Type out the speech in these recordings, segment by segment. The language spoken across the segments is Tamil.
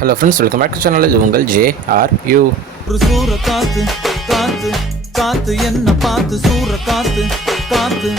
Hello friends, welcome back to channel. இது உங்கள் JRU. ஒரு சூற காத்து காத்து காத்து என்ன பார்த்து சூற காத்து காத்து.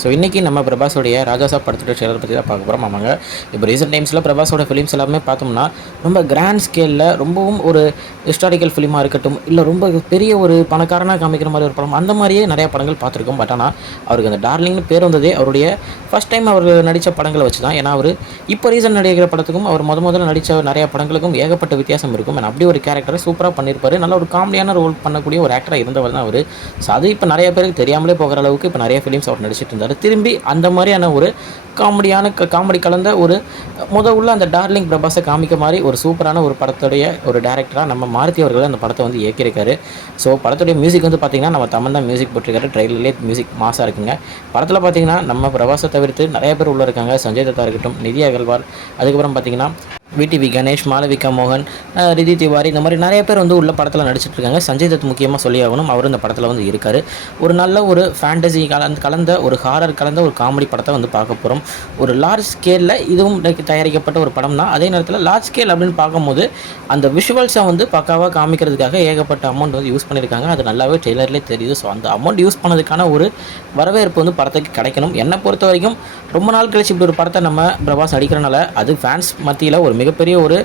ஸோ இன்றைக்கி நம்ம பிரபாஸோடைய ராஜாசாப் படத்தோட ட்ரெய்லர் பற்றி தான் பார்க்க போகிறோம். ஆமாங்க, இப்போ ரீசெண்ட் டைம்ஸில் பிரபாஸோட ஃபிலிம்ஸ் எல்லாமே பார்த்தோம்னா ரொம்ப கிராண்ட் ஸ்கேலில் ரொம்பவும் ஒரு ஹிஸ்டாரிக்கல் ஃபிலிமாக இருக்கட்டும், இல்லை ரொம்ப பெரிய ஒரு பணக்காரனாக காமிக்கிற மாதிரி ஒரு படம், அந்த மாதிரியே நிறையா படங்கள் பார்த்துருக்கோம். பட் ஆனால் அவருக்கு அந்த டார்லிங்னு பேர் வந்ததே அவருடைய ஃபஸ்ட் டைம் அவர் நடித்த படங்களை வச்சு தான். ஏன்னா அவர் இப்போ ரீசெண்ட் நடிக்கிற படத்துக்கும் அவர் முதல்ல நடித்த நிறையா படங்களுக்கும் ஏகப்பட்ட வித்தியாசம் இருக்கும். ஏன்னா அப்படி ஒரு கேரக்டரை சூப்பராக பண்ணியிருப்பார். நல்ல ஒரு காமெடியான ரோல் பண்ணக்கூடிய ஒரு ஆக்டராக இருந்தவர் தான் அவர். ஸோ அது இப்போ நிறைய பேருக்கு தெரியாமலே போகிற அளவுக்கு இப்போ நிறைய ஃபிலிம்ஸ் அவர் நடிச்சிட்டு இருந்தார். திரும்பி அந்த மாதிரியான ஒரு காமெடி கலந்த ஒரு உள்ள அந்த டார்லிங் பிரபாஸை காமிக்க மாதிரி ஒரு சூப்பரான ஒரு படத்துடைய ஒரு டேரக்டராக நம்ம மாருதி அவர்கள் அந்த படத்தை வந்து இயக்கியிருக்காரு. ஸோ படத்துடைய மியூசிக் வந்து பார்த்திங்கன்னா நம்ம தமிழ் தான் மியூசிக் போட்டிருக்காரு. ட்ரெயிலர்லேயே மியூசிக் மாசாக இருக்குங்க. படத்தில் பார்த்திங்கன்னா நம்ம பிரபாஸை தவிர்த்து நிறைய பேர் உள்ளே இருக்காங்க. சஞ்சய் தத்தா இருக்கட்டும், நிதி அகர்வால், அதுக்கப்புறம் பார்த்திங்கன்னா விடிவி கணேஷ், மாளவிகா மோகன், ரிதி திவாரி, இந்த மாதிரி நிறைய பேர் வந்து உள்ள படத்தில் நடிச்சிட்டு இருக்காங்க. சஞ்சய் தத் முக்கியமாக சொல்லி ஆகணும், அவர் இந்த படத்தில் வந்து இருக்கார். ஒரு நல்ல ஒரு ஃபேண்டசி கலந்த ஒரு ஹாரர் கலந்த ஒரு காமெடி படத்தை வந்து பார்க்க போகிறோம். ஒரு லார்ஜ் ஸ்கேலில் இதுவும் தயாரிக்கப்பட்ட ஒரு படம் தான். அதே நேரத்தில் லார்ஜ் ஸ்கேல் அப்படின்னு பார்க்கும்போது அந்த விஷுவல்ஸை வந்து பக்காவாக காமிக்கிறதுக்காக ஏகப்பட்ட அமௌண்ட் வந்து யூஸ் பண்ணியிருக்காங்க. அது நல்லாவே ட்ரெய்லர்லேயே தெரியுது. ஸோ அந்த அமௌண்ட் யூஸ் பண்ணதுக்கான ஒரு வரவேற்பு வந்து படத்துக்கு கிடைக்கணும். என்னை பொறுத்த வரைக்கும் ரொம்ப நாள் கழிச்சு இப்படி ஒரு படத்தை நம்ம பிரபாஸ் நடிக்கிறனால அது ஃபேன்ஸ் மத்தியில் ஒரு மிகப்பெரிய ஒரு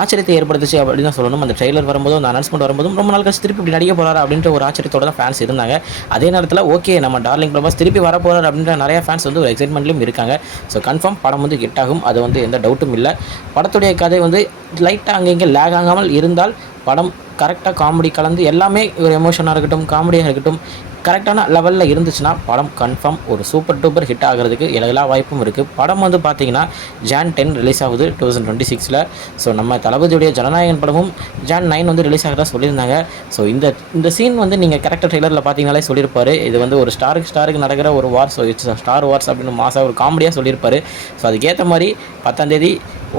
ஆச்சரியத்தை ஏற்படுத்துச்சு அப்படின்னு தான் சொல்லணும். அந்த ட்ரெய்லர் வரும்போதும் அந்த அனௌன்ஸ்மெண்ட் வரும்போதும் ரொம்ப நாள் கழிச்சு திருப்பி இப்படி நடிக்க போகிறாரு அப்படின்ற ஒரு ஆச்சரியத்தோட தான் ஃபேன்ஸ் இருந்தாங்க. அதே நேரத்தில் ஓகே, நம்ம டார்லிங் பிரபாஸ் திருப்பி வர போகிறார் அப்படின்ற நிறைய ஃபேன்ஸ் வந்து ஒரு எக்ஸைட்மெண்ட்லையும் இருக்காங்க. ஸோ கன்ஃபார்ம் படம் வந்து ஹிட் ஆகும், அது வந்து எந்த டவுட்டும் இல்லை. படத்துடைய கதை வந்து லைட்டாக அங்கங்கே லேக் ஆகாமல் இருந்தால் படம் கரெக்டாக காமெடி கலந்து எல்லாமே ஒரு எமோஷனாக இருக்கட்டும், காமெடியாக இருக்கட்டும், கரெக்டான லெவலில் இருந்துச்சுன்னா படம் கன்ஃபார்ம் ஒரு சூப்பர் டூப்பர் ஹிட் ஆகிறதுக்கு எல்லா வாய்ப்பும் இருக்குது. படம் வந்து பார்த்திங்கன்னா Jan 10 ரிலீஸ் ஆகுது 2026. ஸோ நம்ம தளபதியுடைய ஜனநாயகன் படமும் Jan 9 வந்து ரிலீஸ் ஆகிறதா சொல்லியிருந்தாங்க. ஸோ இந்த சீன் வந்து நீங்கள் கரெக்டாக ட்ரெய்லரில் பார்த்தீங்கனாலே சொல்லியிருப்பார். இது வந்து ஒரு ஸ்டாருக்கு நடக்கிற ஒரு வார். ஸோ இட்ஸ் ஸ்டார் வார்ஸ் அப்படின்னு மாசாக ஒரு காமெடியாக சொல்லியிருப்பார். ஸோ அதுக்கேற்ற மாதிரி 10ஆம் தேதி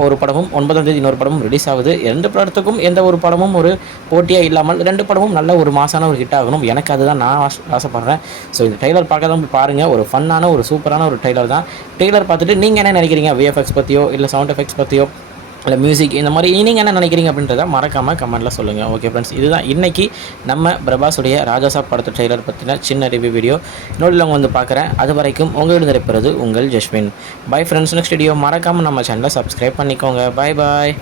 ஒரு படமும் 9ஆம் தேதி இன்னொரு படமும் ரிலீஸ் ஆகுது. 2 படத்துக்கும் எந்த ஒரு படமும் ஒரு போட்டியாக இல்லாமல் 2 படமும் நல்ல ஒரு மாசான ஒரு ஹிட் ஆகணும். எனக்கு அதுதான் நான் ஆசைப்பட்றேன். ஸோ இந்த ட்ரெய்லர் பார்க்க தான் பாருங்கள். ஒரு ஃபன்னான ஒரு சூப்பரான ஒரு ட்ரெய்லர் தான். ட்ரெய்லர் பார்த்துட்டு நீங்கள் என்ன நினைக்கிறீங்க, VFX பற்றியோ இல்லை சவுண்ட் எஃபெக்ட்ஸ் பற்றியோ இல்லை மியூசிக், இந்த மாதிரி நீங்கள் என்ன நினைக்கிறீங்க அப்படின்றத மறக்காமல் கமெண்ட்டில் சொல்லுங்கள். ஓகே ஃப்ரெண்ட்ஸ், இதுதான் இன்றைக்கி நம்ம பிரபாஸுடைய ராஜாசாப் படத்து ட்ரெய்லர் பற்றின சின்ன ரிவ்யூ வீடியோ. இன்னொரு வந்து பார்க்குறேன். அது வரைக்கும் உங்களிடம் இருப்பது உங்கள் Jaswin. Bye friends. Next video மறக்காமல் நம்ம சேனலை சப்ஸ்கிரைப் பண்ணிக்கோங்க. பாய் பாய்.